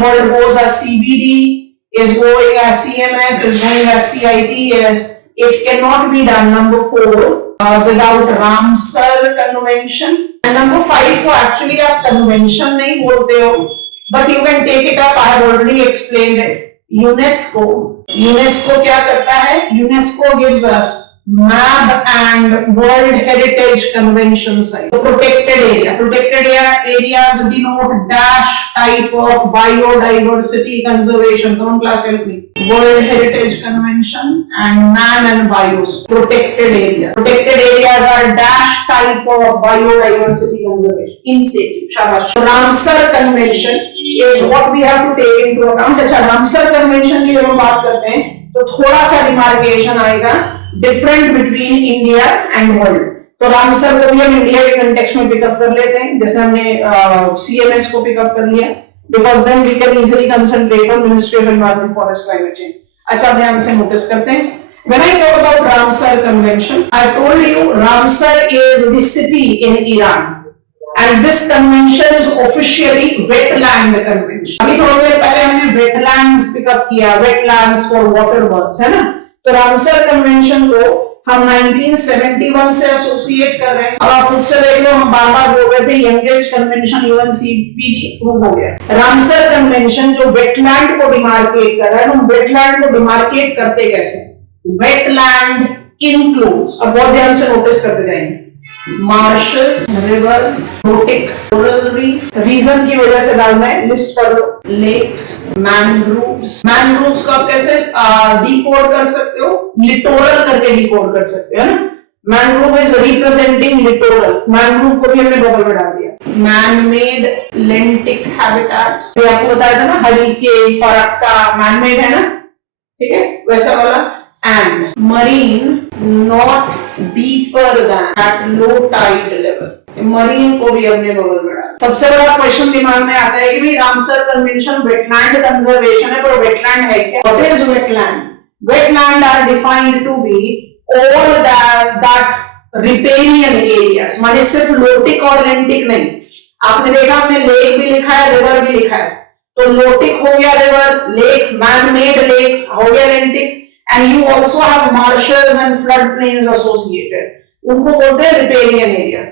world goes as CBD, is going as CMS, is going as CITES. It cannot be done. Number 4, without Ramsar Convention. And number 5 को actually आप convention नहीं बोलते हो, but you can take it up. I have already explained it. UNESCO क्या करता है? UNESCO gives us MAB and World Heritage Convention site. So protected area. Protected areas denote dash type of biodiversity conservation. Come on class, help me. World Heritage Convention and Man and Bios. Protected area. Protected areas are dash type of biodiversity conservation. In situ. Shabash. Ramsar Convention is what we have to take into account. अच्छा, Ramsar Convention की जब हम बात करते हैं तो थोड़ा सा डिमार्केशन आएगा different between India and world. तो रामसर को भी हम इंडिया के कंटेक्स्ट में पिकअप कर लेते हैं, जैसे हमने सीएमएस को पिकअप कर लिया, because then we can easily concentrate on ministry of environment forest climate change. अच्छा, ध्यान से नोटिस करते हैं. When I talk about Ramsar Convention, I told you Ramsar is the city in Iran, and this convention is officially wetland convention. अभी थोड़ी देर पहले हमने wetlands पिकअप किया, wetlands for water works, है ना. तो रामसर कन्वेंशन को हम 1971 से एसोसिएट कर रहे हैं. अब आप खुद से देख लो, हम बार-बार बोल रहे थे यंगेस्ट कन्वेंशन यूएनसीपीडी प्रूव हो गया. रामसर कन्वेंशन जो वेटलैंड को डिमार्केट कर रहा है, हम वेटलैंड को डिमार्केट करते कैसे? वेटलैंड इंक्लूड्स, अब बहुत ध्यान से नोटिस करते जाएंगे, marshes, river, protect, coral reef, region की वजह से डालना है, लिस्ट कर लो, लेक्स, मैनग्रोव्स. मैनग्रोव्स को आप कैसे डिकोड कर सकते हो? लिटोरल करके डिकोड कर सकते हो, है ना. Mangrove is representing littoral. Mangrove को भी हमने बबल में डाल दिया. मैनमेड लेंटिक हैबिटेट्स, ये आपको बताया था ना, हरिकेन, फरक्का, मैनमेड है ना, ठीक है, वैसा वाला. And marine not deeper than at low tide level. Marine को भी हमने बबल में डाला. सबसे बड़ा क्वेश्चन दिमाग में आता है कि भाई रामसर कन्वेंशन वेटलैंड कंजर्वेशन है, पर वेटलैंड है क्या? What is wetland? Wetland are defined to be all that riparian areas. माने सिर्फ लोटिक और लेंटिक नहीं. आपने देखा हमने लेक भी लिखा है, रिवर भी लिखा है. तो लोटिक हो गया रिवर, लेक, मैन-मेड लेक हो गया लेंटिक. And you also have marshes and floodplains associated. उनको बोलते हैं riparian area.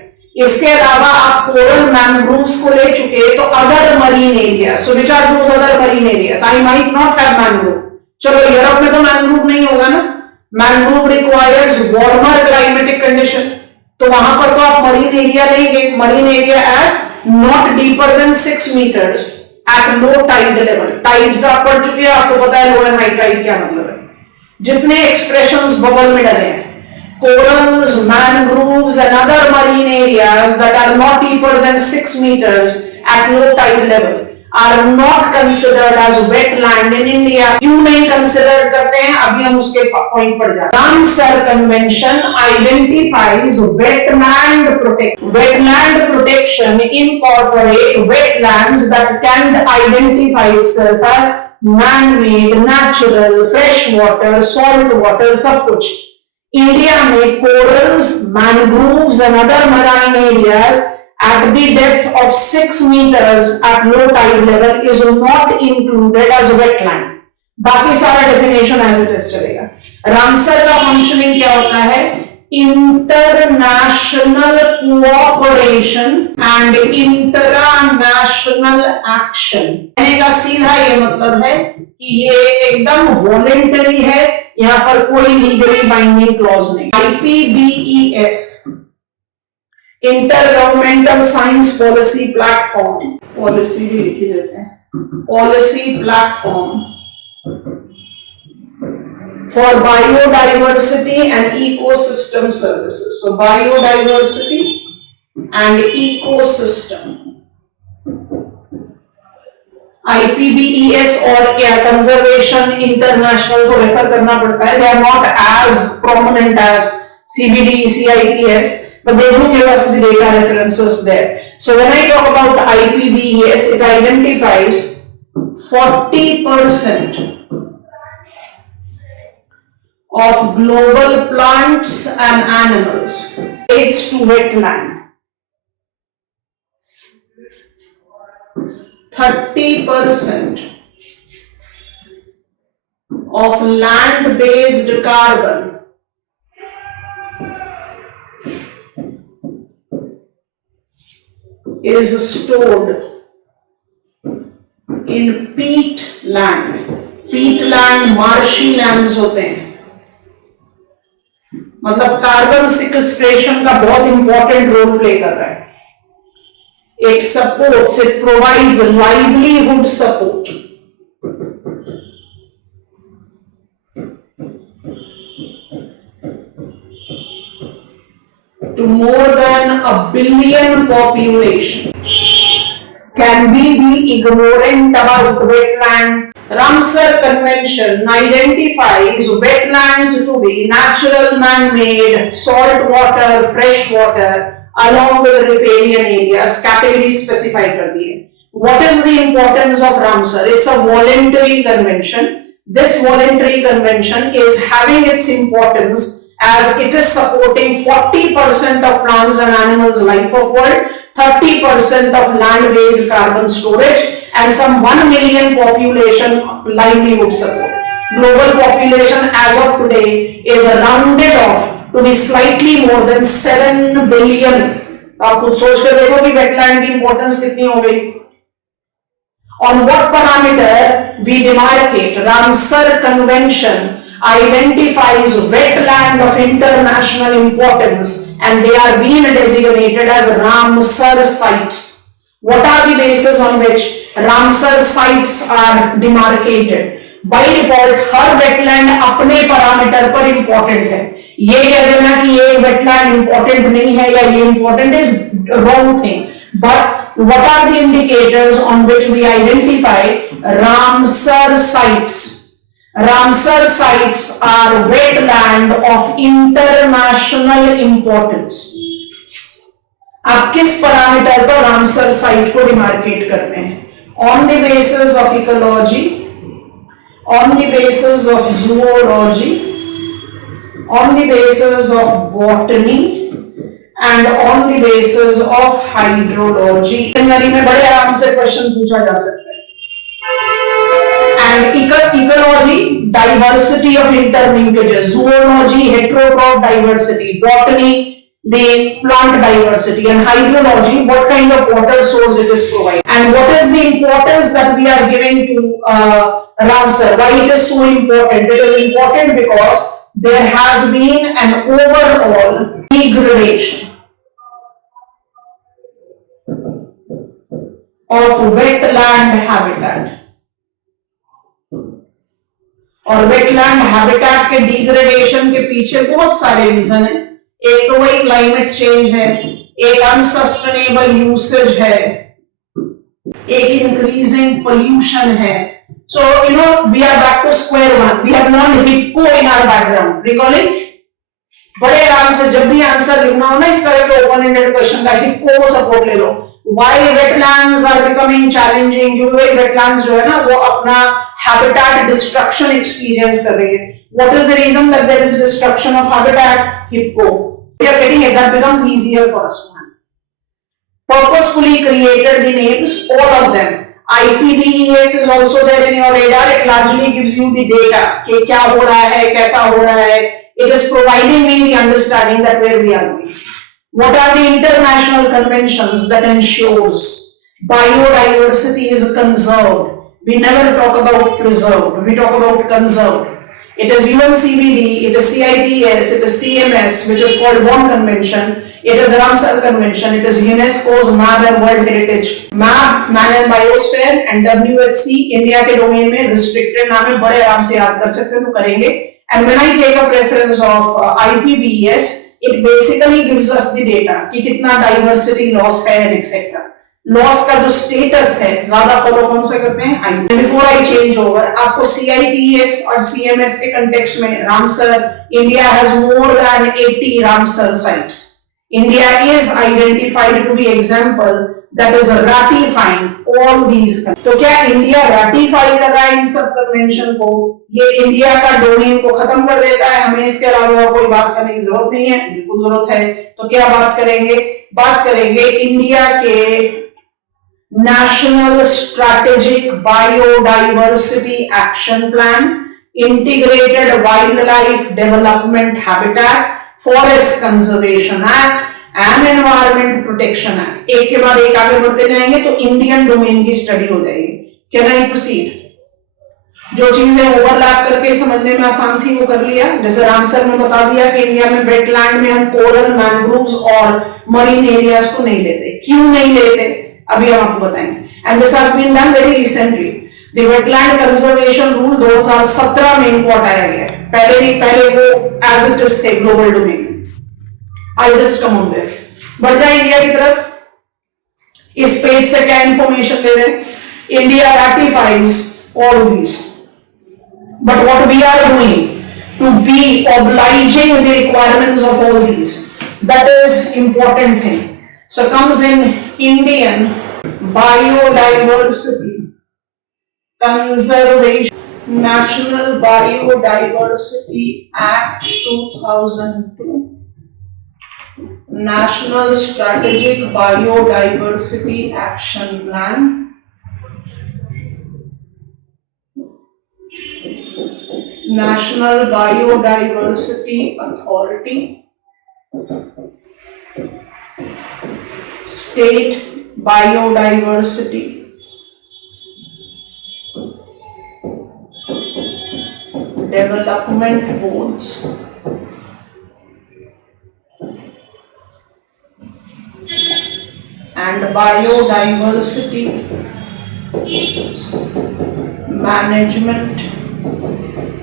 इसके अलावा आप coral mangroves को ले चुके, तो other marine areas. So which are those other marine areas? I might not have mangrove. चलो यूरोप में तो mangrove नहीं होगा ना. Mangrove requires warmer climatic condition. तो वहां पर तो आप marine area लेंगे. Marine area as not deeper than 6 meters at low tide level. Tides आप पढ़ चुके हैं, आपको पता है low and high tide क्या मतलब है. जितने एक्सप्रेशंस बबल में डले हैं, corals, mangroves and other marine areas that are not deeper than 6 meters at low tide level are not considered as wetland in India. क्यों नहीं कंसिडर करते हैं, अभी हम उसके पॉइंट पर जाते हैं. Ramsar convention identifies wetland protection incorporate wetlands that can identify itself as man-made, natural, fresh water, salt water, सब कुछ. इंडिया में corals, mangroves and other marine areas at the depth of 6 meters at low tide level is not included as wetland. बाकी सारा definition as it is चलेगा. Ramsar का functioning क्या होता है? International cooperation and international action. कहने का सीधा ये मतलब है कि ये एकदम वॉलेंटरी है, यहाँ पर कोई लीगली बाइंडिंग क्लॉज नहीं. IPBES intergovernmental science policy platform, policy भी लिखी देते हैं, policy platform for biodiversity and ecosystem services. So biodiversity and ecosystem. IPBES और क्या कंजर्वेशन इंटरनेशनल को रेफर करना पड़ता है. They are not as prominent as CBD, CITES, but they do give us the data references there. So when I talk about IPBES, it identifies 40% of global plants and animals relates to wetland. 30% of land-based carbon is stored in peat land. पीट land marshy lands होते हैं, मतलब carbon sequestration का बहुत important role play कर रहा है. It supports, it provides livelihood support to more than a billion population. Can we be ignorant about wetland? Ramsar Convention identifies wetlands to be natural man-made salt water, fresh water along with riparian areas, category specified कर दी है. What is the importance of Ramsar? It's a voluntary convention. This voluntary convention is having its importance as it is supporting 40% of plants and animals life of world, 30% of land-based carbon storage, and some 1 million population livelihood support. Global population as of today is rounded off to be slightly more than 7 billion. आप कुछ सोच कर देखो कि wetland की importance कितनी हो गई. On what parameter we demarcate? Ramsar Convention identifies wetland of international importance and they are being designated as Ramsar sites. What are the bases on which Ramsar sites are demarcated? By default her wetland अपने parameter पर important है. ये कह देना कि ये wetland important नहीं है या ये important is wrong thing. But what are the indicators on which we identify Ramsar sites? Ramsar sites are wetland of international importance. आप किस पैरामीटर पर रामसर साइट को डिमार्केट करते हैं? On the basis of ecology, on the basis of zoology, on the basis of botany, and on the basis of hydrology. जनवरी में बड़े आराम से क्वेश्चन पूछा जा सकता है. And ecology, diversity of interlinkages, zoology, heterotroph diversity, botany, the plant diversity, and hydrology, what kind of water source it is providing, and what is the importance that we are giving to Ramsar. Why it is so important? It is important because there has been an overall degradation of wetland habitat. और wetland habitat के degradation के पीछे बहुत सारे reason है. एक तो वही क्लाइमेट चेंज है, एक अनसस्टेनेबल यूसेज है, एक इंक्रीजिंग पोल्यूशन है. So you know we are back to square one. We have learned HIPCO in our background. Recalling? बड़े आराम से जब भी आंसर लिखना हो ना इस तरह के ओपन एंडेड क्वेश्चन का HIPCO को सपोर्ट ले लो. Why wetlands are becoming challenging? क्योंकि wetlands जो है ना वो अपना habitat destruction experience कर रही है. What is the reason that there is destruction of habitat? HIPCO. We are getting it. That becomes easier for us to handle. Purposefully created the names, all of them. IPBES is also there in your radar. It largely gives you the data कि क्या हो रहा है, कैसा हो रहा है. It is providing me the understanding that where we are going. What are the international conventions that ensures biodiversity is conserved? We never talk about preserved, we talk about conserved. It is UNCBD, it is CITES, it is CMS, which is called Bonn Convention, it is Ramsar Convention, it is UNESCO's MAB and World Heritage. MAB, Man and Biosphere, and WHC, India के domain में restricted नाम है, बड़े आराम से याद कर सकते हैं तो करेंगे. And when I take a preference of IPBES, it basically gives us the data कि कितना diversity loss है and etc. Loss का जो status है ज़्यादा follow कौन सा करते हैं? And before I change over, आपको CITES और CMS के context में Ramsar, India has more than 80 Ramsar sites. India is identified to be example that is ratifying all these. तो क्या इंडिया ratify कर रहा है इन सब कन्वेंशन को? ये इंडिया का डोमेन को खत्म कर देता है, हमें इसके अलावा कोई बात करने की जरूरत नहीं है? बिल्कुल जरूरत है. तो क्या बात करेंगे? बात करेंगे इंडिया के national strategic biodiversity action plan, Integrated Wildlife Development Habitat, Forest Conservation Act and environment protection act. एक के बाद एक आगे बढ़ते जाएंगे तो इंडियन डोमेन की स्टडी हो जाएगी। Can I proceed? जो चीजें ओवरलैप करके समझने में आसान थी वो कर लिया। जैसे राम सर ने बता दिया कि इंडिया में वेटलैंड में हम कोरल, मैंग्रोव्स और मरीन एरियाज को नहीं लेते। क्यों नहीं लेते अभी हम आपको बताएंगे। And this has been done very recently. The wetland conservation rule 2017 में इनको हटाया गया। पहले वो एज इट इज थे global domain. I just come on there. बढ़ जाए इंडिया की तरफ। इस पेज से क्या इंफॉर्मेशन ले रहे हैं? India ratifies all these, but what we are doing to be obliging the requirements of all these, that is important thing. So comes in Indian Biodiversity Conservation, National Biodiversity Act 2002, National Strategic Biodiversity Action Plan, National Biodiversity Authority, State Biodiversity Development Boards, and Biodiversity Management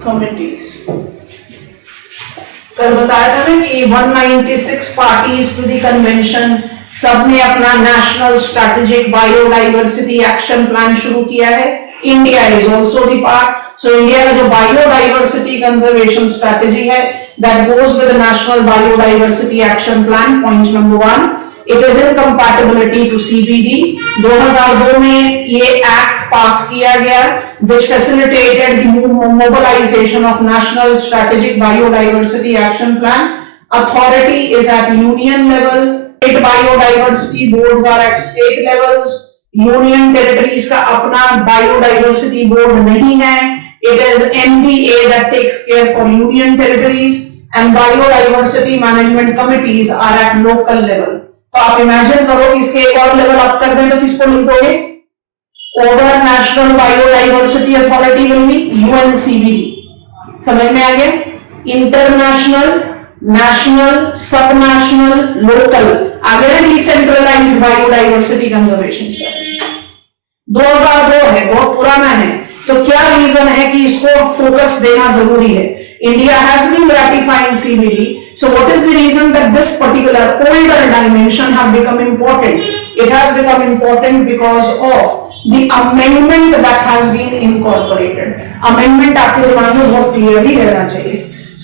Committees. कल बताया था ना कि 196 parties to the convention, सबने अपना national strategic biodiversity action plan शुरू किया है। India is also the part. So India का जो बायोडाइवर्सिटी कंजर्वेशन स्ट्रैटेजी है, that goes with the national biodiversity action plan. Point number 1, it is in compatibility to CBD. 2002 में ये act पास किया गया which facilitated the mobilization of national strategic biodiversity action plan. Authority is at union level. State biodiversity boards are at state levels. Union territories का अपना biodiversity board नहीं है. It is NBA that takes care for union territories, and biodiversity management committees are at local level. तो आप imagine करो कि इसके एक और लेवल अप कर दें तो किसको लिख दोगे? Over National Biodiversity Authority will be UNCBD. समझ में आ गया? International, national, subnational, local, आगे decentralized biodiversity conservation strategy। 2002 है, बहुत पुराना है। तो क्या रीजन है कि इसको फोकस देना जरूरी है? India has been ratifying CBD. So what is the reason that this particular older dimension have become important? It has become important because of the amendment that has been incorporated. Amendment आपके दिमाग में बहुत clearly रहना चाहिए।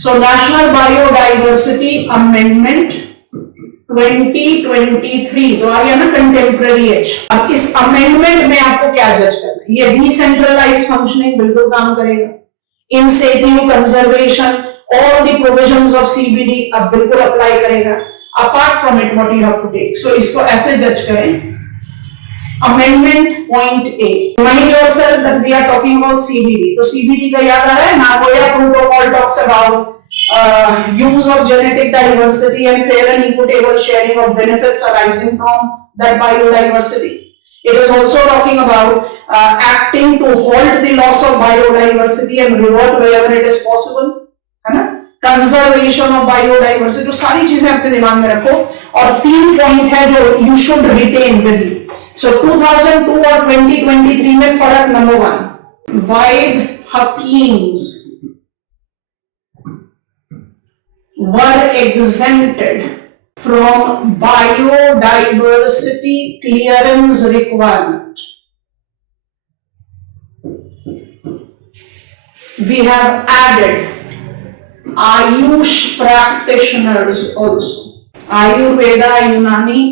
So National Biodiversity Amendment 2023, तो आ गया ना contemporary as. अब इस अमेंडमेंट में आपको क्या जज करना है? ये डिसेंट्रलाइज फंक्शनिंग बिल्कुल काम करेगा। इन सिtu conservation, all the provisions of CBD अब बिल्कुल अप्लाई करेगा। Apart from it, what you have to take? So इसको ऐसे जज करें। Amendment point A. Remind yourself that we are talking about CBD. तो CBD का याद आ रहा है? Nagoya Protocol talks about use of genetic diversity and fair and equitable sharing of benefits arising from that biodiversity. It is also talking about acting to halt the loss of biodiversity and revert wherever it is possible. है ना? Conservation of biodiversity. तो सारी चीजें अपने दिमाग में रखो और 3 पॉइंट है जो you should retain with you. So 2002 और 2023 में फर्क number 1, Vaid Hakims were exempted from biodiversity clearance requirement. We have added Ayush practitioners also. Ayurveda, Unani,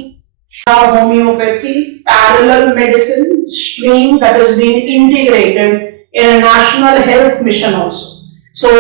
homeopathy, parallel medicine stream that has been integrated in a national health mission also. So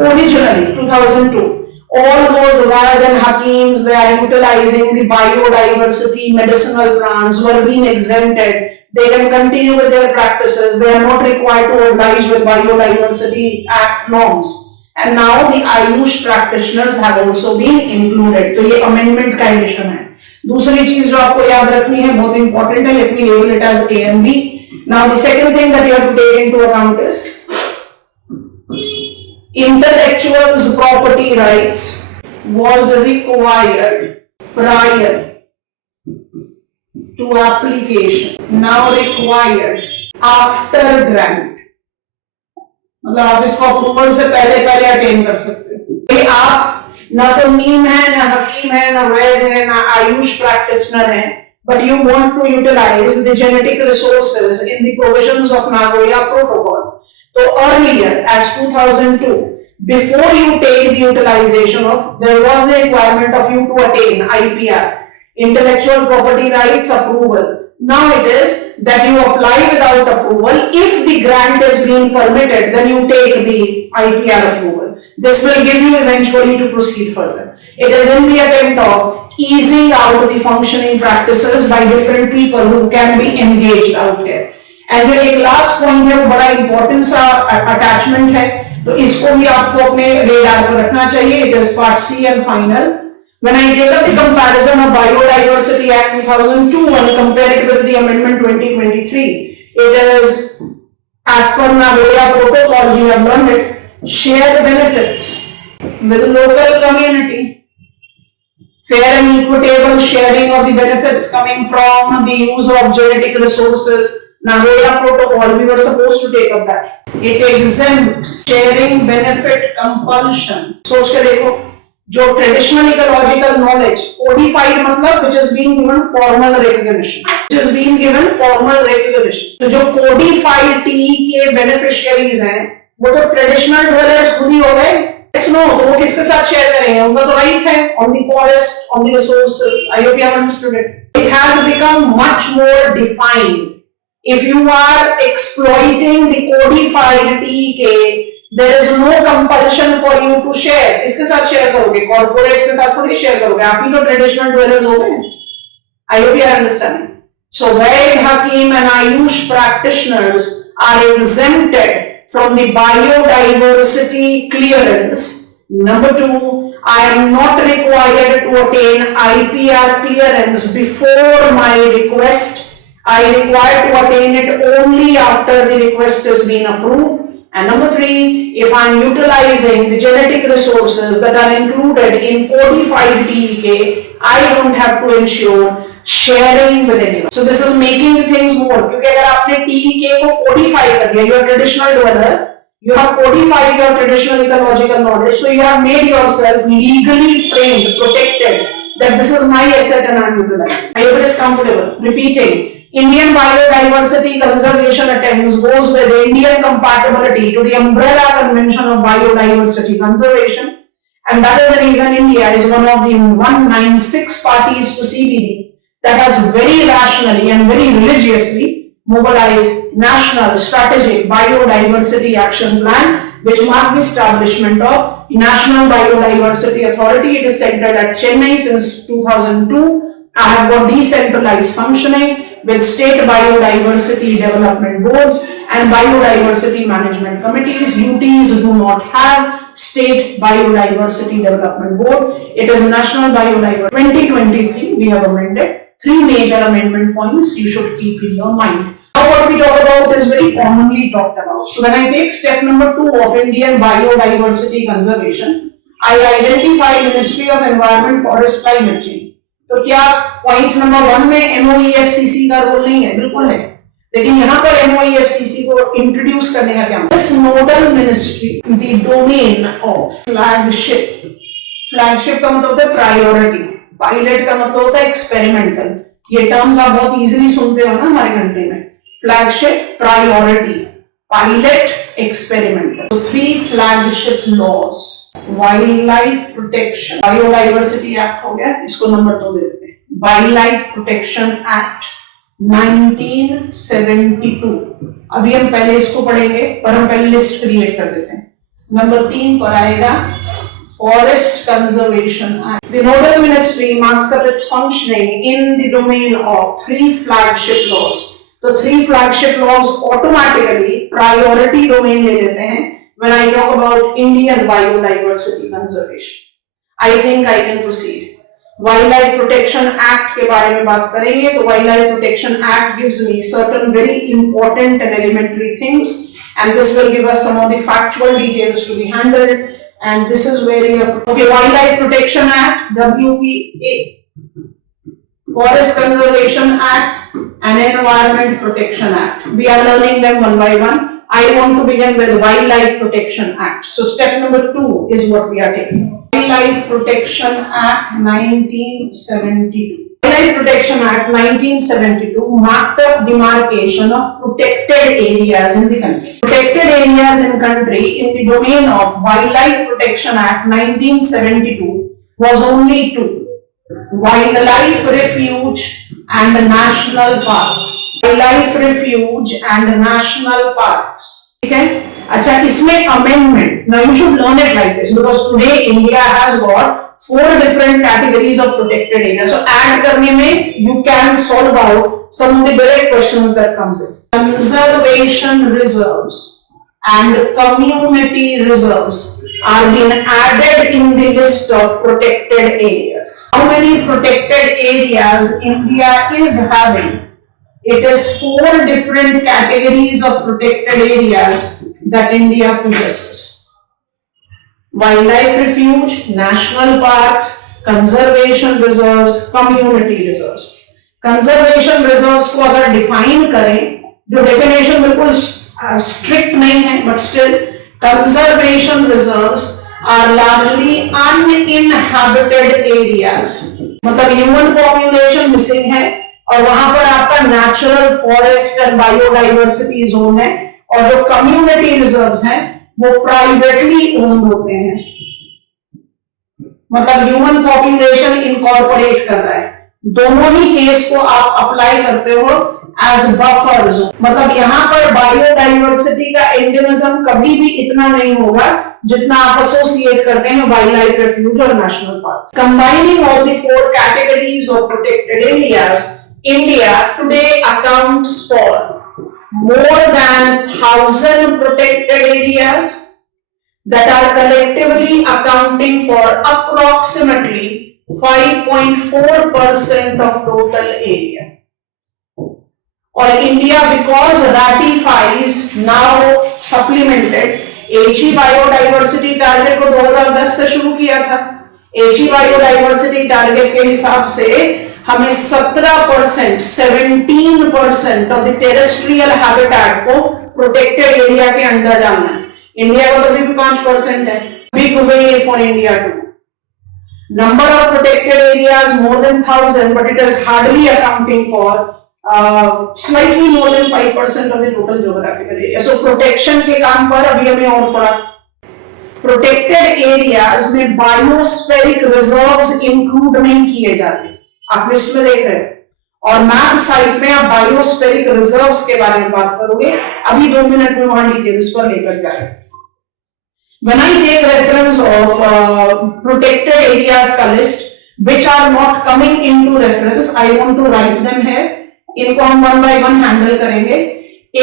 originally 2002, all those Vaid and Hakims, they are utilizing the biodiversity medicinal plants were being exempted they can continue with their practices. They are not required to oblige with Biodiversity Act norms. And now the Ayush practitioners have also been included. तो ये amendment का edition है. दूसरी चीज जो आपको याद रखनी है बहुत important है. Let me label it as A and B. Now the second thing that you have to take into account is intellectuals' property rights was required prior to application, now required after grant. मतलब आप इसको approval से पहले पहले attain कर सकते हो. आप ना तो नीम है, ना हकीम है, ना वैद है, ना आयुष प्रैक्टिशनर है, but you want to utilize the genetic resources in the provisions of Nagoya Protocol. So earlier, as 2002, before you take the utilization of, there was the requirement of you to attain IPR, intellectual property rights approval. Now it is that you apply without approval. If the grant is being permitted, then you take the IPR approval. This will give you eventually to proceed further. It is in the attempt of easing out the functioning practices by different people who can be engaged out here. And जो एक last point है वो बड़ा important सा attachment है, तो इसको भी आपको अपने radar पर रखना चाहिए. It is part C and final. When I take up the comparison of Biodiversity Act 2002 and compare it with the Amendment 2023, it is as per Nagoya Protocol, we have learned it, share benefits with local community, fair and equitable sharing of the benefits coming from the use of genetic resources. Nagoya Protocol, we were supposed to take up that. It exempts sharing benefit compulsion. सोच के देखो, जो traditional ecological knowledge, codified मतलब which is being given formal recognition, which is being given formal recognition. तो जो codified TE के beneficiaries हैं, वो तो traditional dwellers खुद ही हो गए. No, तो वो किसके साथ शेयर करेंगे? उनका तो right है on the forest, on the resources. I hope you have understood it. It has become much more defined. If you are exploiting the codified TEK, there is no compulsion for you to share. किसके साथ share करोगे? Corporates के साथ थोड़ी share करोगे. आप ही तो traditional dwellers हो गए. I hope you are understanding. So, Vaid, Hakim and Ayush practitioners are exempted from the biodiversity clearance. Number two, I am not required to attain IPR clearance before my request. I require to attain it only after the request has been approved. And number three, if I am utilizing the genetic resources that are included in codified TEK, I don't have to ensure sharing with anyone. So this is making the things more. क्योंकि अगर आपने TEK को codify कर दिया, you are traditional dweller, you have codified your traditional ecological knowledge, so you have made yourself legally framed, protected, that this is my asset and I am utilizing. I hope it is comfortable. Repeating. Indian biodiversity conservation attempts goes with Indian compatibility to the umbrella convention of biodiversity conservation, and that is the reason India is one of the 196 parties to CBD that has very rationally and very religiously mobilized National Strategic Biodiversity Action Plan, which marked the establishment of the National Biodiversity Authority. It is centered at Chennai since 2002. I have got decentralized functioning with state biodiversity development boards and biodiversity management committees. UTs do not have state biodiversity development board. It is National Biodiversity. 2023, we have amended. 3 major amendment points you should keep in your mind. Now what we talk about is very commonly talked about. So when I take step number 2 of Indian biodiversity conservation, I identify Ministry of Environment, Forest, Climate Change. तो क्या point number 1 में MOEFCC का role नहीं है? बिल्कुल है, लेकिन यहाँ पर MOEFCC को इंट्रोड्यूस करने का क्या? This nodal ministry, the domain of flagship. Flagship का मतलब होता है प्रायोरिटी, पायलट का मतलब होता है एक्सपेरिमेंटल. ये टर्म्स आप बहुत इजीली सुनते हो ना हमारे कंट्री में. Flagship, priority, pilot, experimental. So 3 flagship laws. Wildlife protection, Biodiversity Act हो गया, इसको नंबर 2 देते हैं. Wildlife Protection Act 1972. अभी हम पहले इसको पढ़ेंगे, पर हम पहले लिस्ट क्रिएट कर देते हैं. नंबर 3 पर आएगा Forest Conservation Act. The nodal ministry marks up its functioning in the domain of 3 flagship laws. तो 3 flagship laws automatically priority domain ले लेते हैं when I talk about Indian biodiversity conservation. I think I can proceed. Wild life protection act के बारे में बात करेंगे तो wild life protection act gives me certain very important and elementary things, and this will give us some of the factual details to be handled, and this is where you have, okay, Wildlife Protection Act, WPA, Forest Conservation Act and Environment Protection Act. We are learning them one by one. I want to begin with Wildlife Protection Act. So step number 2 is what we are taking. Wildlife Protection Act 1972. Wildlife Protection Act 1972 marked the demarcation of protected areas in the country. Protected areas in country in the domain of Wildlife Protection Act 1972 was only 2. Wildlife refuge and national parks. Wildlife refuge and national parks. ठीक है? अच्छा, इसमें amendment. Now you should learn it like this because today India has got 4 different categories of protected areas. So add करने में you can solve out some of the direct questions that comes in. Conservation reserves and community reserves are being added in the list of protected areas. How many protected areas India is having? It is 4 different categories of protected areas that India possesses. Wildlife refuge, national parks, conservation reserves, community reserves. Conservation reserves को अगर define करें, जो definition बिल्कुल strict नहीं है, but still conservation reserves are largely uninhabited areas. मतलब human population missing है और वहां पर आपका natural forest and biodiversity zone है, और जो community reserves हैं वो privately owned होते हैं. मतलब human population incorporate कर रहा है. दोनों ही केस को आप अप्लाई करते हो एज बफर जोन. मतलब यहाँ पर बायोडाइवर्सिटी का एंडेमिज्म कभी भी इतना नहीं होगा जितना आप एसोसिएट करते हैं वाइल्ड लाइफ रेफ्यूज और national park. Combining all the 4 categories of protected areas, India today accounts for more than 1000 protected areas that are collectively accounting for approximately 5.4% of total area. और India because ratifies now supplemented HE biodiversity target को 2010 से शुरू किया था. HE biodiversity target के हिसाब से हमें 17%, 17% ऑफ द टेरेस्ट्रियल हैबिटेट को प्रोटेक्टेड एरिया के अंदर डालना है. इंडिया का तो भी 5% है. Big way for India too. Number of protected areas more than 1000, but it is hardly accounting for slightly more than 5% of the total geographical area. So protection के काम पर अभी हमें और पढ़ा. Protected areas में biospheric reserves include नहीं किए जाते. आप लिस्ट में देख रहे हैं और मैप साइट में आप biospheric reserves के बारे में बात करोगे. अभी 2 मिनट में वहां डिटेल्स पर लेकर जा रहे हैं. When I take reference of protected areas का list which are not coming into reference, I want to write them here. इनको हम 1 by 1 हैंडल करेंगे.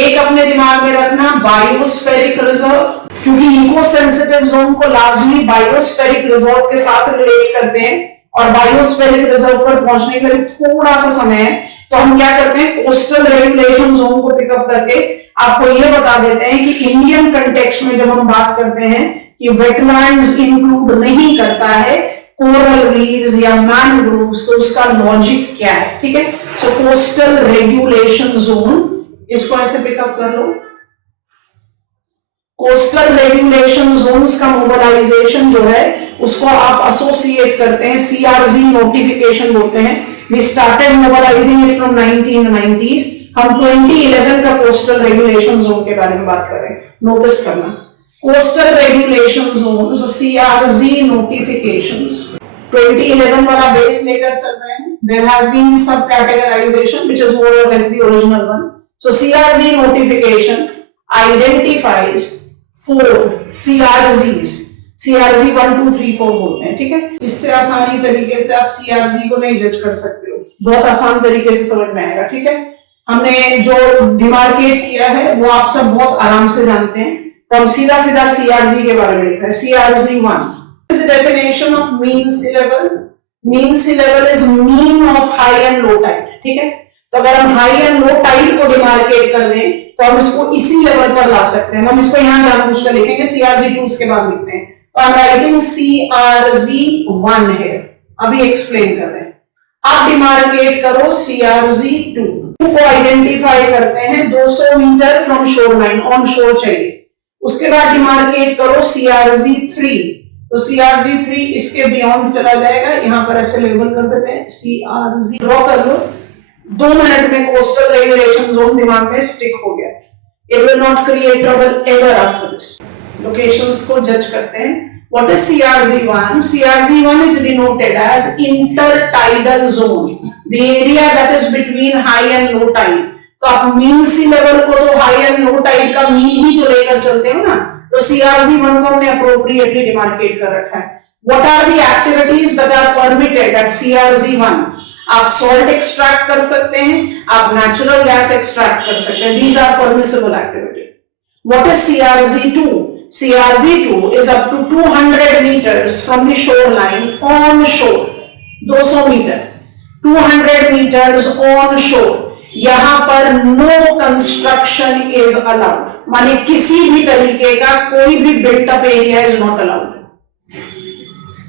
एक अपने दिमाग में रखना बायोस्फेरिक रिजर्व, क्योंकि इको सेंसिटिव जोन को लार्जली बायोस्फेरिक रिजर्व के साथ रिलेट करते हैं और बायोस्फेरिक रिजर्व पर पहुंचने के लिए थोड़ा सा समय है. तो हम क्या करते हैं, कोस्टल रेगुलेशन जोन को पिकअप करके आपको ये बता देते हैं कि इंडियन कंटेक्स्ट में जब हम बात करते हैं कि वेटलैंड्स इंक्लूड नहीं करता है कोरल रीव्स या मैनग्रोव्स, तो उसका लॉजिक क्या है. ठीक है, सो कोस्टल रेगुलेशन जोन, इसको ऐसे पिकअप कर लो. कोस्टल रेगुलेशन जोन्स का मोबिलाइजेशन जो है उसको आप एसोसिएट करते हैं सीआरजी नोटिफिकेशन बोलते हैं. We started mobilising it from 1990s. हम 2011 का कोस्टल रेगुलेशन जोन के बारे में बात कर रहे हैं. नोटिस करना, coastal regulation zone CRZ notifications 2011 वाला बेस लेकर चल रहे हैं. There has been sub categorization which is more और less the original one. So CRZ notification identifies 4 CRZs. CRZ 1 2 3 4 बोलते हैं. ठीक है, इससे आसानी तरीके से आप CRZ को नहीं जज कर सकते हो. बहुत आसान तरीके से समझ में आएगा. ठीक है, हमने जो डिमार्केट किया है वो आप सब बहुत आराम से जानते हैं, तो हम सीधा सीधा सीआरजी के बारे में लिख रहे हैं। सीआरजी 1, the definition of mean sea level. Mean sea level is mean of high and low tide, ठीक है। तो अगर हम हाई एंड लो टाइड को डिमार्केट कर दें तो हम इसको इसी लेवल पर ला सकते हैं। हम इसको यहाँ जानबूझकर लिखेंगे, सीआरजी 2 उसके बाद लिखते हैं। तो आई एम राइटिंग सीआरजी 1 है, अभी एक्सप्लेन कर रहे हैं। आप डिमार्केट करो सीआरजी 2 को आइडेंटिफाई करते हैं 200 metre from shore line, on shore चाहिए। उसके बाद डिमार्केट करो सीआरजी 3, तो सीआरजी 3 इसके बियॉन्ड चला जाएगा। यहां पर ऐसे लेबल कर देते हैं, सीआरजी ड्रॉ कर लो। 2 मिनट में कोस्टल रेगुलेशन जोन दिमाग में स्टिक हो गया। It will not create trouble ever after this. Locations को जज करते हैं। What is CRZ1? CRZ1 is denoted as intertidal zone, the area that is between high and low tide. तो आप मीन सी लेवल को तो हाई एंड लो टाइड का mean he तो लेकर चलते हो ना, तो CRZ1 को हमने अप्रोप्रिएटली डिमार्केट कर रखा है। What are the activities that are permitted at CRZ1? आप सॉल्ट एक्सट्रैक्ट कर सकते हैं, आप नेचुरल गैस एक्सट्रैक्ट कर सकते हैं। These are permissible activity. What is CRZ2? CRZ2 is up to 200 meters from the shoreline on shore. 200 metre, 200 meters on shore. यहां पर नो कंस्ट्रक्शन इज अलाउड, माने किसी भी तरीके का कोई भी built up area is not allowed.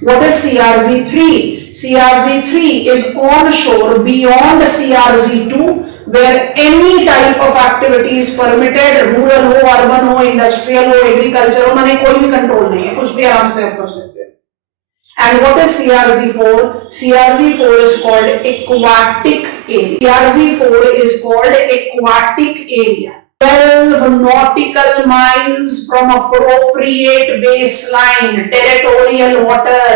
What is CRZ3? CRZ3 is on shore beyond CRZ2 where any type of activity is permitted, rural हो, urban हो, industrial हो, agriculture हो, माने कोई भी कंट्रोल नहीं है, कुछ भी आराम से आप कर सकते हैं। And what is CRZ4? CRZ4 is called aquatic area. CRZ4 is called aquatic area. 12 nautical miles from appropriate baseline, territorial water.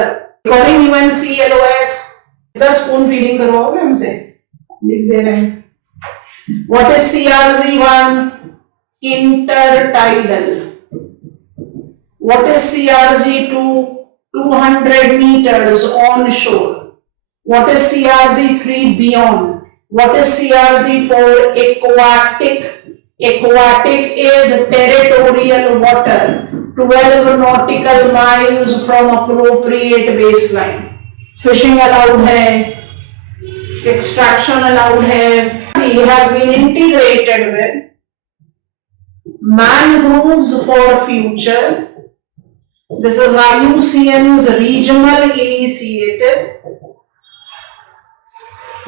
Calling UNCLOS. 10 spoon feeling करवाओगे हमसे, लिख दे रहे हैं। What is CRZ1? Intertidal. What is CRZ2? 200 meters on shore. What is CRZ3? Beyond. What is CRZ4? Aquatic. Aquatic is territorial water, 12 nautical miles from appropriate baseline. Fishing allowed है, extraction allowed है. It has been integrated with mangroves for future. This is IUCN's regional initiative,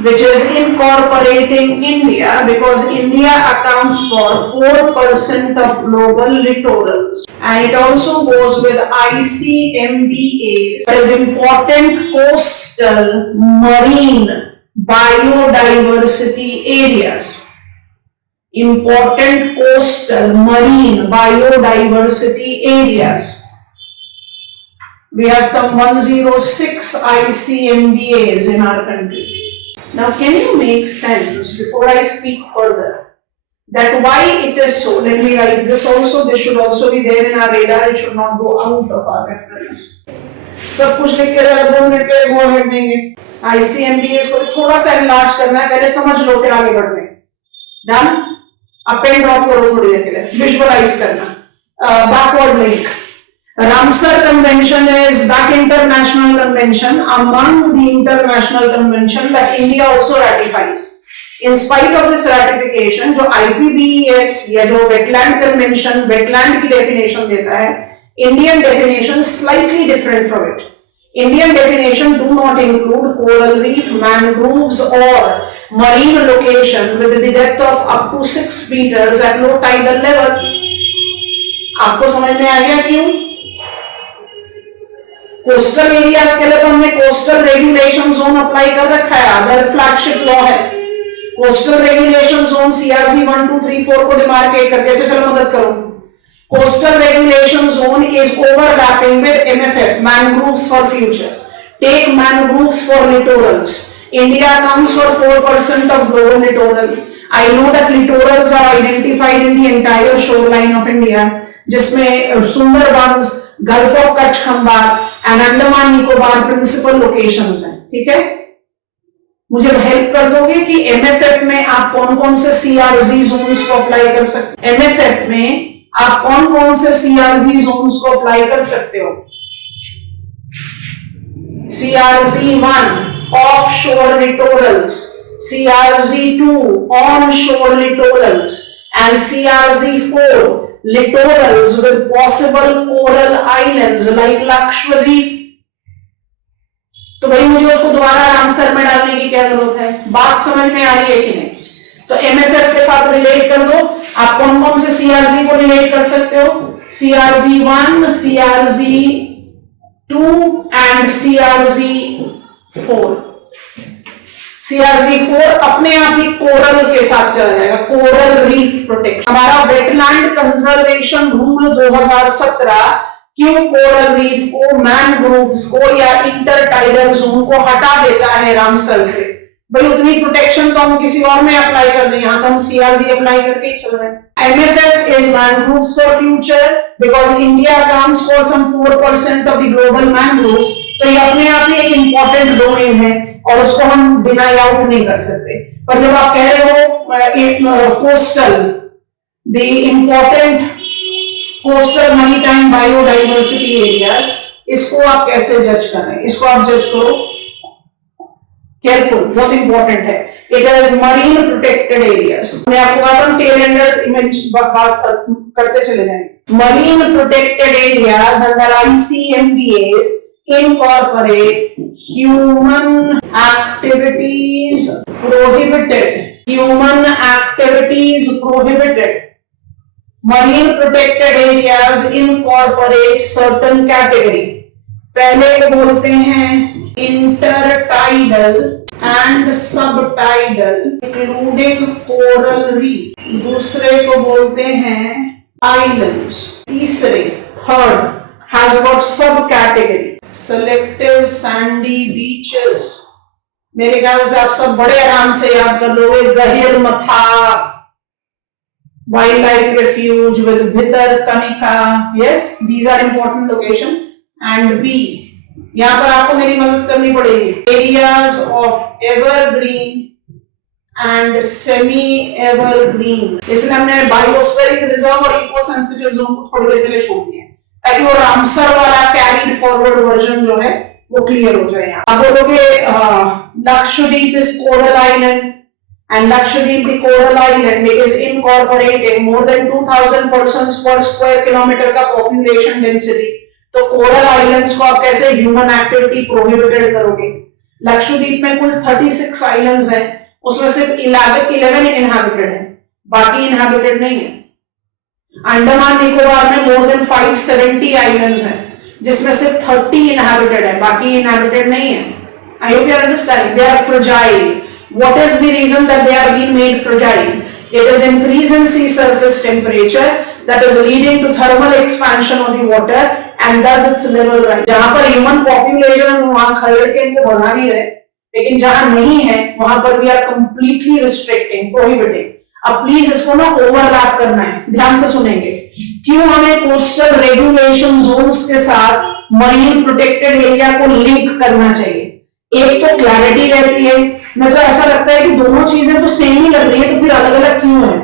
which is incorporating India because India accounts for 4% of global littorals, and it also goes with ICMBAs as important coastal marine biodiversity areas. Important coastal marine biodiversity areas. We have some 106 ICMBAs in our country. Now, can you make sense before I speak further that why it is so? Let me write this also. This should also be there in our radar. It should not go out of our reference. सब कुछ लिख के 2 minute के गो head देंगे। ICMBAs को थोड़ा सा enlarge करना है, पहले समझ लो फिर आगे बढ़ते हैं। डन? अप एंड ड्रॉप करो थोड़ी देर के लिए, विजुअलाइज करना। Backward link. Ramsar Convention is that international convention among the international convention that India also ratifies. In spite of this ratification, जो IPBES या जो wetland convention wetland की definition देता है, Indian definition slightly different from it. Indian definition do not include coral reef, mangroves or marine location with the depth of up to 6 meters at low tidal level. आपको समझ में आ गया क्यों? Coastal areas के लिए तो हमने कोस्टल रेगुलेशन जोन अप्लाई कर रखा है, अदर फ्लैगशिप लॉ है। कोस्टल रेगुलेशन जोन CRZ 1, 2, 3, 4 को डिमार्केट करके, चलो मदद करो। Coastal regulation zone is overlapping with MFF, mangroves for future. Take mangroves for littorals. India accounts for 4% of global littoral. I know that littorals are identified in the entire shoreline of India, जिसमें Sundarbans, gulf of Kutch Khambhat and Andaman Nicobar principal locations हैं, ठीक है। मुझे help कर दोगे कि एमएफएफ में आप कौन कौन से सीआरजी जोन्स को अप्लाई कर सकते हो? एमएफएफ में आप कौन कौन से सीआरजी जोन्स को अप्लाई कर सकते हो? CRZ1 offshore littorals, CRZ2 onshore littorals, and CRZ4 littorals with possible coral islands like Lakshadweep. तो भाई मुझे उसको दोबारा आंसर में डालने की क्या जरूरत है? बात समझ में आ रही है कि नहीं? तो एमएफएफ के साथ रिलेट कर दो। आप कौन कौन से सीआरजी को रिलेट कर सकते हो? CRZ1, CRZ2 and CRZ4। CRZ4 अपने आप ही कोरल के साथ चला जाएगा, कोरल रीफ प्रोटेक्शन। हमारा वेटलैंड कंजर्वेशन रूल 2017 क्यों कोरल रीफ को, मैनग्रोव्स को या इंटरटाइडल जोन को हटा देता है रामसर से? भाई उतनी प्रोटेक्शन तो हम किसी और में अप्लाई कर दें, यहाँ तो हम सीआरजी अप्लाई करके ही चल रहे हैं। MFF is mangroves for future because India accounts for some 4% of the global mangroves. तो ये अपने आप ही एक इंपॉर्टेंट डोमेन है और उसको हम डिनाई आउट नहीं कर सकते। पर जब आप कह रहे हो coastal, the important coastal maritime biodiversity areas, इसको आप कैसे जज कर रहे हैं? इसको आप जज करो केयरफुल, बहुत इंपॉर्टेंट है। It is marine protected areas. मैं आपको आता टेलेंडर्स इमेज बात करते चले जाएंगे। Marine protected areas under ICMPAs incorporate human activities prohibited. Human activities prohibited. Marine protected areas incorporate certain category. पहले को बोलते हैं intertidal and subtidal including coral reef. दूसरे को बोलते हैं आइलैंड्स। तीसरे, third, has got sub category selective sandy beaches. मेरे ख्याल से आप सब बड़े आराम से याद कर लोगे। Gahirmatha wildlife refuge with Bhitarkanika. Yes, these are important location. And B, यहां पर आपको मेरी मदद करनी पड़ेगी। Areas of evergreen and semi evergreen. इसलिए हमने बायोस्फेरिक रिजर्व और इको सेंसिटिव जोन को थोड़ी देर के लिए छोड़ दिया ताकि वो रामसर वाला कैरीड फॉरवर्ड वर्जन जो है वो क्लियर हो जाए। आप बोलोगे Lakshadweep is coral island and Lakshadweep, the coral island, is incorporating more than 2000 persons per square kilometer का population density। तो कोरल आइलैंड्स को आप कैसे ह्यूमन एक्टिविटी प्रोहिबिटेड करोगे? लक्षद्वीप में कुल 36 आइलैंड्स हैं, उसमें सिर्फ 11 इनहैबिटेड हैं, बाकी इनहैबिटेड नहीं है। अंडमान निकोबार में मोर देन 570 आइलैंड्स हैं, जिसमें सिर्फ 30 इनहैबिटेड है, बाकी इनहैबिटेड नहीं है। I hope you are understanding. They are fragile. What is the reason that they are being made fragile? It is increase in sea surface temperature that is leading to thermal expansion of the water and thus its level rise. जहां पर human population वहां खदेड़ के इनको बढ़ा नहीं रहे, लेकिन जहां नहीं है वहां पर we are completely restricting, prohibiting। अब प्लीज इसको ना ओवरलैप करना है, ध्यान से सुनेंगे। क्यों हमें कोस्टल रेगुलेशन जोन्स के साथ मरीन प्रोटेक्टेड एरिया को लिंक करना चाहिए? एक तो क्लैरिटी रहती है, मेरे को ऐसा लगता है कि दोनों चीजें तो सेम ही लग रही है, तो फिर अलग अलग क्यों है?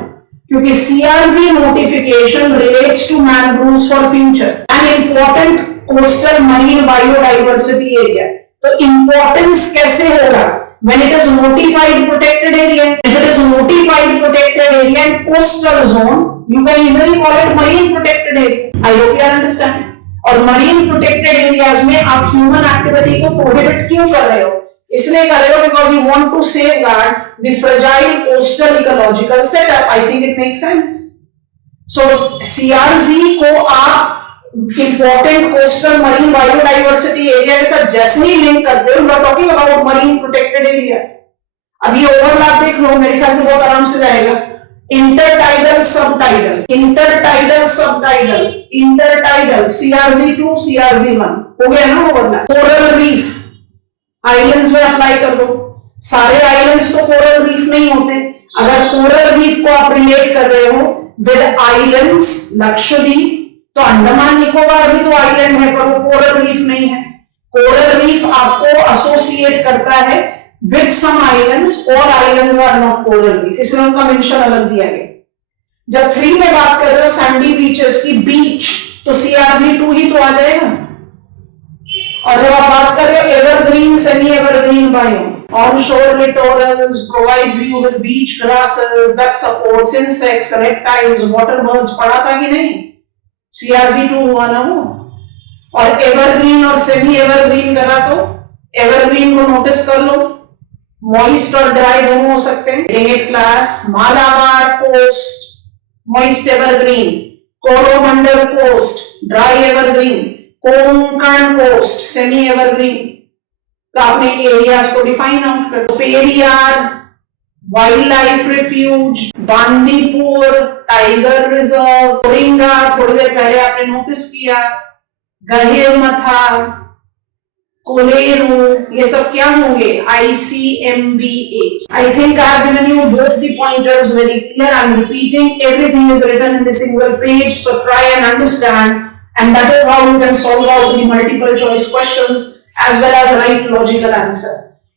क्योंकि CRZ notification relates to mangroves for future and important coastal marine biodiversity area. तो इंपॉर्टेंस कैसे होगा? when it is notified protected area, if it is notified protected area and coastal zone, you can easily call it marine protected area। I hope you are understanding। और marine protected areas में आप human activity को prohibit क्यों कर रहे हो? इसलिए कर रहे हो because you want to safeguard the fragile coastal ecological setup. I think it makes sense. So CRZ को आप important coastal marine biodiversity area के साथ जैसे ही लिंक करते हो, you are talking about marine protected areas. अब ये ओवरलैप देख लो, मेरे ख्याल से बहुत आराम से जाएगा। Intertidal subtidal, intertidal subtidal, intertidal CRZ2 CRZ1 हो गया ना ओवरलैप। कोरल रीफ आइलैंड्स में अप्लाई कर दो। सारे आइलैंड्स तो कोरल रीफ नहीं होते। अगर कोरल रीफ को आप रिलेट कर रहे हो विद आइलैंड्स लक्षद्वीप, तो अंडमान निकोबार भी तो आइलैंड है पर वो कोरल रीफ नहीं है। कोरल रीफ आपको एसोसिएट करता है with some islands, all islands are not coral reef, इसलिए उनका मेंशन अलग दिया गया। जब 3 में बात कर रहे हो सैंडी बीचेस की, बीच तो CRZ2 ही तो आ जाएगा। और जब आप बात कर रहे हो evergreen semi evergreen biome, onshore littorals provides you with beach grasses that supports insects, reptiles, water birds, पढ़ा था कि नहीं? CRZ2 हुआ ना वो। और एवरग्रीन और सेमी एवरग्रीन करा तो एवरग्रीन को नोटिस कर लो, मॉइस्ट और ड्राई दोनों हो सकते हैं। Eight class Malabar coast moist evergreen, Coromandel coast dry evergreen, Konkan coast semi evergreen. तो आपने एरियाज को डिफाइन आउट कर दो। Periyar wildlife refuge, Bandipur tiger reserve, Coringa थोड़ी देर पहले आपने नोटिस किया, गहिरमथा, कोलेरू, ये सब क्या होंगे? ICMBA. I think I have given you both the pointers very clear. I am repeating, everything is written in the single page, so try and understand, and that is how you can solve out the multiple choice questions as well as write logical answer.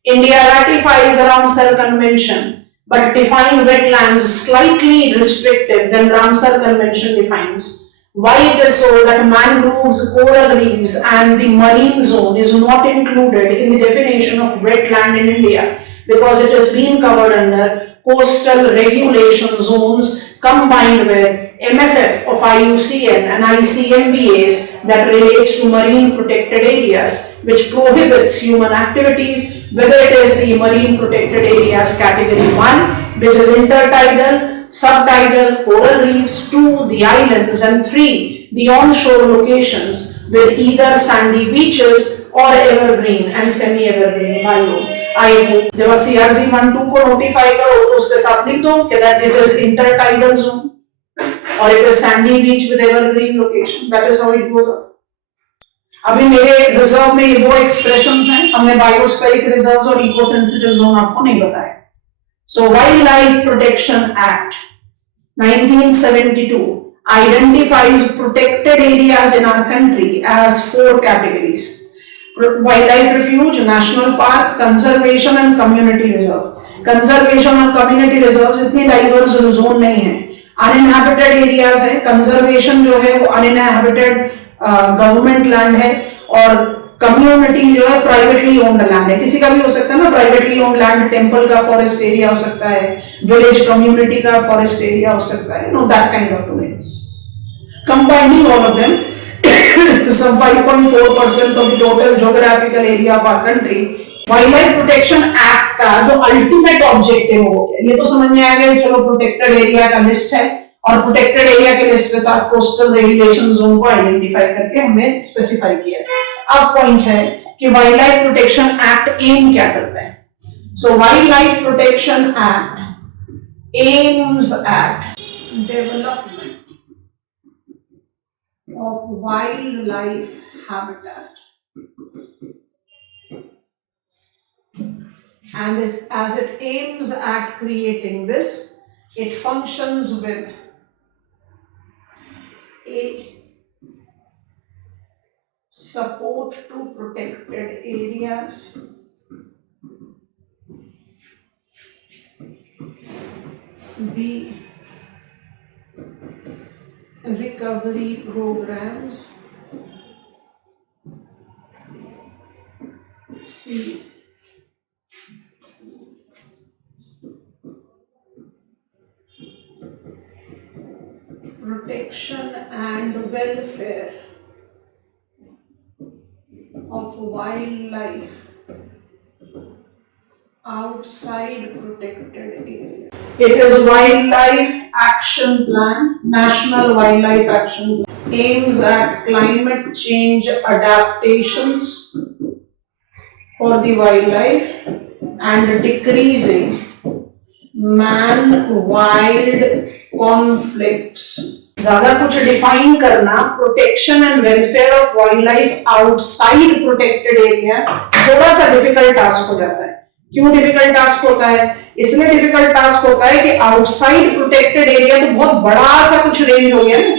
India ratifies Ramsar Convention, but define wetlands slightly restrictive than Ramsar Convention defines. Why it is so that mangroves, coral reefs and the marine zone is not included in the definition of wetland in India? Because it has been covered under coastal regulation zones combined with MFF of IUCN and ICMBAs that relates to marine protected areas, which prohibits human activities, whether it is the marine protected areas category 1, which is intertidal, subtidal, coral reefs, 2 the islands, and 3 the onshore locations with either sandy beaches or evergreen and semi-evergreen biome. I hope जब CRZ12 को notify करो तो उसके साथ लिख दो कि that it is intertidal zone or it is sandy beach with evergreen location. That is how it goes up. अभी मेरे रिजर्व में ये दो एक्सप्रेशंस हैं, हमने बायोस्फेरिक रिजर्व्स और इको सेंसिटिव जोन आपको नहीं बताया। So Wildlife Protection Act 1972 identifies protected areas in our country as 4 categories: wildlife refuge, national park, conservation and community reserve. Conservation और community reserves इतनी diverse zone नहीं है, uninhabited areas है। conservation जो है वो uninhabited government land है, और कम्युनिटी जो है प्राइवेटली ओन्ड लैंड है। किसी का भी हो सकता है ना, प्राइवेटली ओन्ड लैंड, टेंपल का फॉरेस्ट एरिया हो सकता है, विलेज कम्युनिटी का फॉरेस्ट एरिया हो सकता है, know that kind of domain. Combining all of them, some 5.4% of the total geographical area of our country. Wild protection act का जो अल्टीमेट ऑब्जेक्टिव हो गया, ये तो समझ में आ गया, चलो प्रोटेक्टेड एरिया का लिस्ट है और प्रोटेक्टेड एरिया के लिस्ट के साथ कोस्टल रेगुलेशन जोन को आइडेंटिफाई करके हमने स्पेसिफाई किया। अब पॉइंट है कि wildlife protection act aim क्या करता है। So wildlife protection act aims at development of wildlife habitat and as it aims at creating this, it functions with a support to protected areas, B recovery programs, C protection and welfare of wildlife outside protected area. It is Wildlife Action Plan, National Wildlife Action Plan, aims at climate change adaptations for the wildlife and decreasing man-wild conflicts. ज्यादा कुछ define करना, protection and welfare of wild life outside protected area थोड़ा सा difficult task हो जाता है। क्यों difficult task होता है? इसलिए डिफिकल्ट टास्क होता है कि आउटसाइड प्रोटेक्टेड एरिया तो बहुत बड़ा सा कुछ रेंज हो गया ना।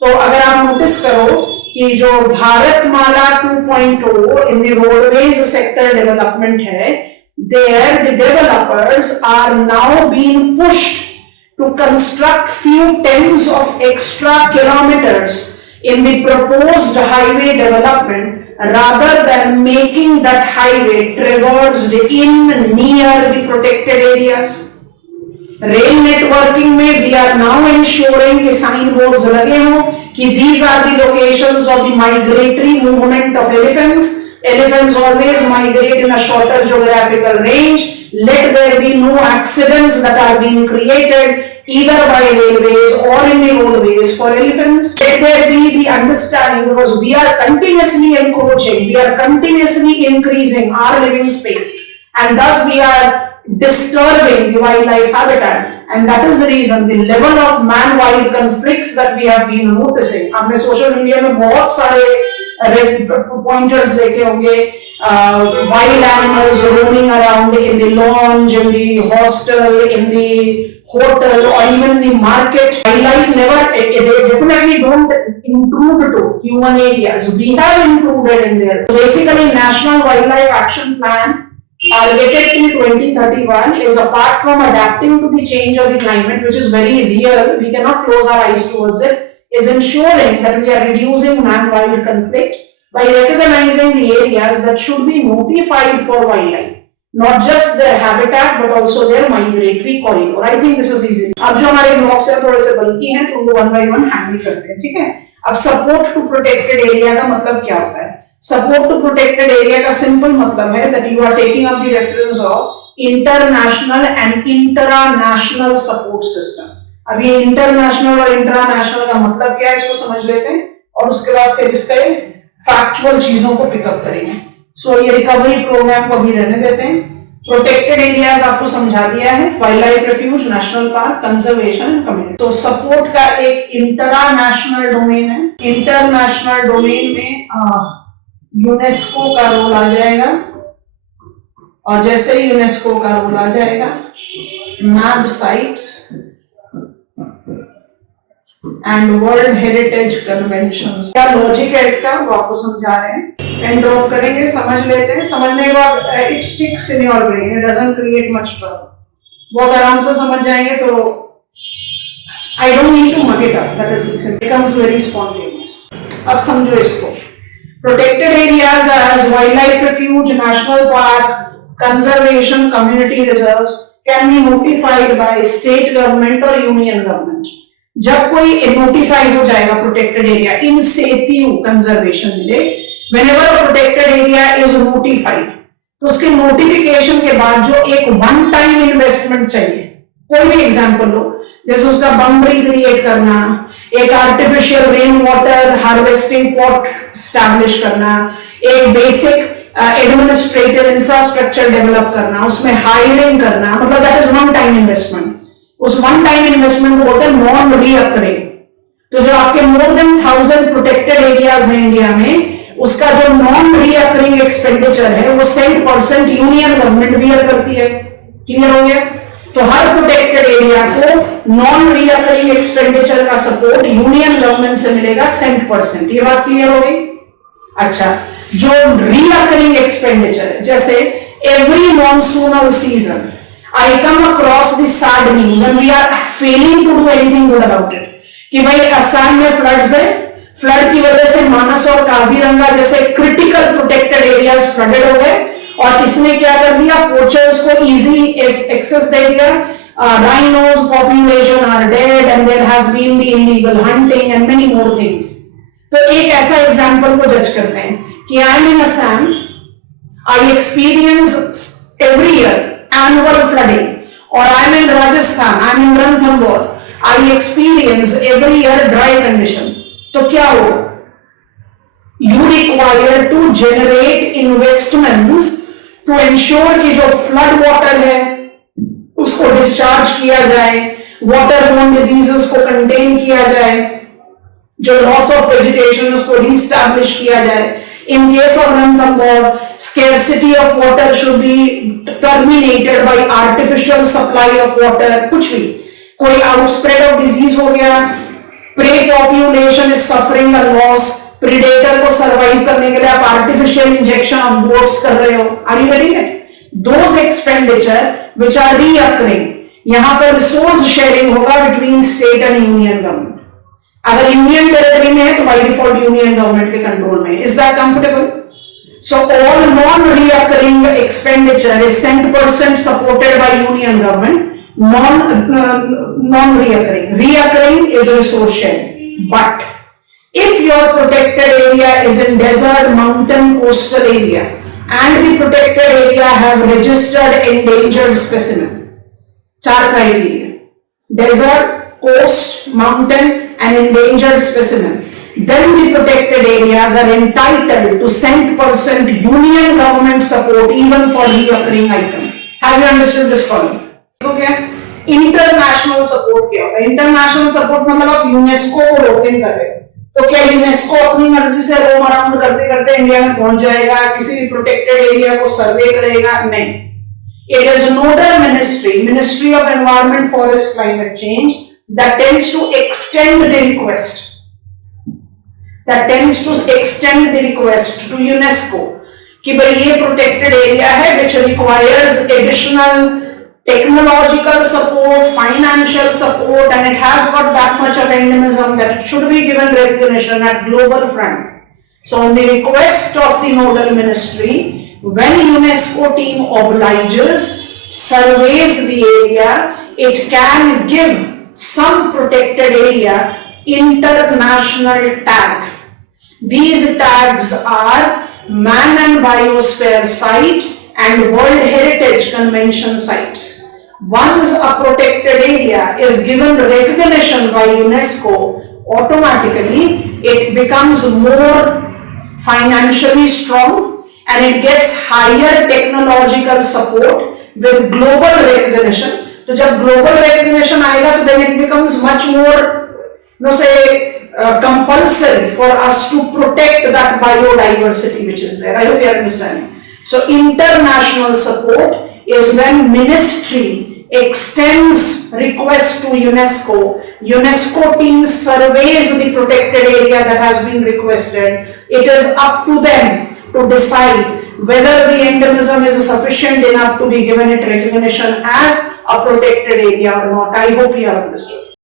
तो अगर आप नोटिस करो कि जो Bharatmala 2.0 in the roadways sector development है, there the developers are now being pushed to construct few tens of extra kilometers in the proposed highway development rather than making that highway traversed in near the protected areas. Rail networking में we are now ensuring कि sign boards लगे हों कि these are the locations of the migratory movement of elephants. Elephants always migrate in a shorter geographical range. Let there be no accidents that are being created either by railways or in the roadways for elephants. Let there be the understanding, because we are continuously encroaching, we are continuously increasing our living space, and thus we are disturbing the wildlife habitat, and that is the reason the level of man-wild conflicts that we have been noticing. आपने social media में बहुत सारे pointers देखे होंगे, wild animals roaming around in the lounge, in the hostel, in the hotel, or even in the market. Wildlife they definitely don't intrude to human areas. We have intruded in there. So basically, National Wildlife Action Plan targeted till 2031 is, apart from adapting to the change of the climate, which is very real, we cannot close our eyes towards it, is ensuring that we are reducing man-wild conflict by recognizing the areas that should be notified for wildlife, not just their habitat but also their migratory corridor. I think this is easy. अब जो हमारे blocks हैं थोड़े से बल्कि हैं तो वो 1 by 1 हैंडल करते हैं, ठीक है। अब सपोर्ट टू प्रोटेक्टेड एरिया का मतलब क्या होता है? सपोर्ट टू प्रोटेक्टेड एरिया का सिंपल मतलब है that you are taking up the reference of international and intranational support system. अब ये इंटरनेशनल और इंट्रानेशनल का मतलब क्या है इसको समझ लेते हैं और उसके बाद फिर इसके फैक्चुअल चीजों को पिकअप करेंगे। सो ये रिकवरी प्रोग्राम को भी रहने देते हैं। प्रोटेक्टेड एरियाज आपको समझा दिया है, wild life refuge, national park, conservation and community. तो सपोर्ट का एक इंटरनेशनल डोमेन है। इंटरनेशनल डोमेन में यूनेस्को का रोल आ जाएगा, और जैसे ही यूनेस्को का रोल आ जाएगा, map sites and world heritage conventions. क्या लॉजिक है इसका वो आपको समझा रहे हैं। एंड ड्रॉप करेंगे, समझ लेते हैं। समझने के बाद it sticks in your brain, it doesn't create much trouble. बहुत आराम से समझ जाएंगे तो I don't need to mug it up, that is it becomes very spontaneous. अब समझो इसको। Protected areas as wildlife refuge, national park, conservation, community reserves can be notified by state government or union government. जब कोई notify हो जाएगा protected area in situ conservation मिले, whenever a protected area is notified, तो उसके notification के बाद जो एक one time investment चाहिए, कोई भी एग्जाम्पल लो, जैसे उसका बाउंड्री क्रिएट करना, एक artificial rain water harvesting pot establish करना, एक बेसिक एडमिनिस्ट्रेटिव इंफ्रास्ट्रक्चर डेवलप करना, उसमें हायरिंग करना, मतलब that is one time investment. उस वन टाइम इन्वेस्टमेंट को बोलते हैं नॉन रीअकरिंग। तो जो आपके मोर देन 1000 प्रोटेक्टेड एरियाज हैं इंडिया में, उसका जो नॉन रीअकरिंग एक्सपेंडिचर है वो 100% यूनियन गवर्नमेंट बियर करती है। क्लियर हो गया? तो हर प्रोटेक्टेड एरिया को नॉन रीअकरिंग एक्सपेंडिचर का सपोर्ट यूनियन गवर्नमेंट से मिलेगा 100%। ये बात क्लियर हो गई? अच्छा, जो रीअकरिंग एक्सपेंडिचर है, जैसे every monsoonal season I come across the sad news and we are failing to do anything good about it कि भाई असम में फ्लड्स है, फ्लड की वजह से मानस और काजीरंगा जैसे क्रिटिकल प्रोटेक्टेड एरियाज फ्लडेड हो गए, और इसने क्या कर दिया, पोचर्स को इजी एक्सेस दे दिया, rhinos population are dead and there has been the illegal hunting and many more things। तो एक ऐसा एग्जांपल को जज करते हैं कि I am in Assam, I experience every year annual flooding, और I am in Rajasthan, I am in Ranthambore, I experience every year dry condition. तो क्या हो, you require to generate investments to ensure कि जो फ्लड वाटर है उसको डिस्चार्ज किया जाए, वाटर बोर्न डिजीजेस को कंटेन किया जाए, जो लॉस ऑफ वेजिटेशन उसको रीस्टैब्लिश किया जाए। In case of Ranthambore, scarcity of water should be terminated by artificial supply of water। कुछ भी, कोई आउटस्प्रेड ऑफ डिजीज हो गया, pray population is suffering a loss, predator को सरवाइव करने के लिए आप आर्टिफिशियल इंजेक्शन ऑफ बोट्स कर रहे हो। Are you getting it? those expenditure which are reoccurring. यहां पर रिसोर्स शेयरिंग होगा between state and union government. अगर यूनियन टेरिटरी में है तो बाय डिफॉल्ट यूनियन गवर्नमेंट के कंट्रोल में. Is that comfortable? So all non-reoccurring expenditure is 100% supported by union government. Non-reoccurring. Reoccurring is resource sharing. But if your protected area is in desert, mountain, coastal area, and the protected area have registered endangered specimen, 4 criteria: desert, coast, mountain, and endangered specimen, then the protected areas are entitled to 100% union government support even for reoccurring item. Have you understood this point? Okay. International support क्या होता है? International support मतलब आप UNESCO को रोकन कर रहे हो, तो क्या यूनेस्को अपनी मर्जी से रोम अराउंड करते करते इंडिया में पहुंच जाएगा, किसी भी प्रोटेक्टेड एरिया को सर्वे करेगा? नहीं. It is nodal ministry, Ministry of Environment, Forest, Climate Change, that tends to extend the request. That tends to extend the request to UNESCO कि भाई ये protected area है which requires additional technological support, financial support, and it has got that much of endemism that it should be given recognition at global front. So on the request of the nodal ministry, when UNESCO team obliges, surveys the area, it can give some protected area international tag. These tags are Man and Biosphere Site and World Heritage Convention sites. Once a protected area is given recognition by UNESCO, automatically it becomes more financially strong and it gets higher technological support with global recognition. तो जब global recognition आएगा तो then it becomes much more, compulsory for us to protect that biodiversity which is there. I hope you are understanding. So international support is when ministry extends request to UNESCO. UNESCO team surveys the protected area that has been requested. It is up to them to decide whether the endemism is sufficient enough to be given it recognition as a protected area or not. I hope you have understood.